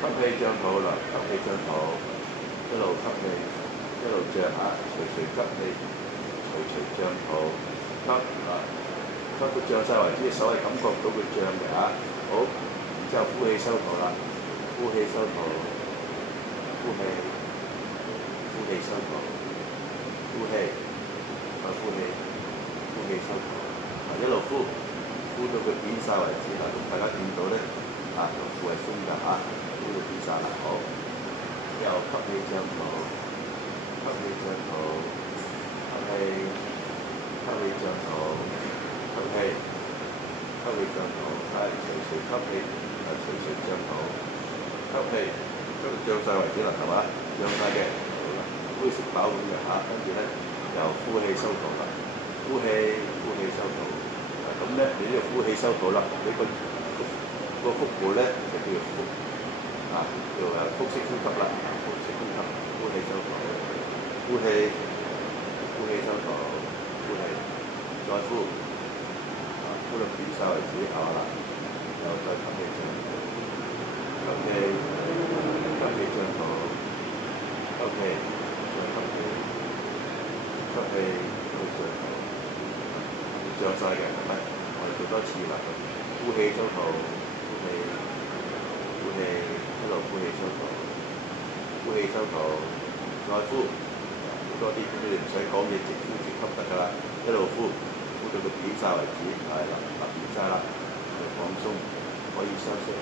吸氣張肚啦，吸氣張肚，一路吸氣，一路脹啊，隨隨吸氣，隨隨脹肚，吸啊，吸到脹晒為止，手係感覺到佢脹嘅啊，好，然之後呼氣收肚啦，呼氣收肚，呼氣，呼氣收肚，呼氣，再呼氣，呼氣收肚，啊一路呼。呼到佢扁晒為止啦，大家見到咧，啊個腹係鬆㗎嚇，呼到扁晒啦，好，又吸氣張肚，吸氣張肚，吸氣，吸氣張肚，吸氣，吸氣張肚，係隨隨吸氣，係隨隨張肚，吸氣，吸到脹晒為止啦，係嘛？脹晒嘅，好啦，好似食飽咁嘅嚇，跟住咧又呼氣收肚啦，呼氣，呼氣收肚。咁咧，你呢個呼氣收肚啦，你個腹部咧就叫做腹啊，叫腹式呼吸啦，腹式呼吸，呼氣收肚，呼氣，呼氣收肚，呼氣，再呼，啊呼到扁晒為止，係嘛啦，又再吸氣張肚，吸氣，吸氣張肚，吸氣，再吸氣，吸氣，吸張肚。脹晒嘅，係咪？我哋做多次啦。呼氣收肚，呼氣，呼氣，一路呼氣收肚，呼氣收肚，再呼，呼多啲，你哋唔使講嘢，直呼直吸得㗎啦。一路呼，呼到佢扁晒為止，係啦，扁晒啦，就放鬆，可以收息。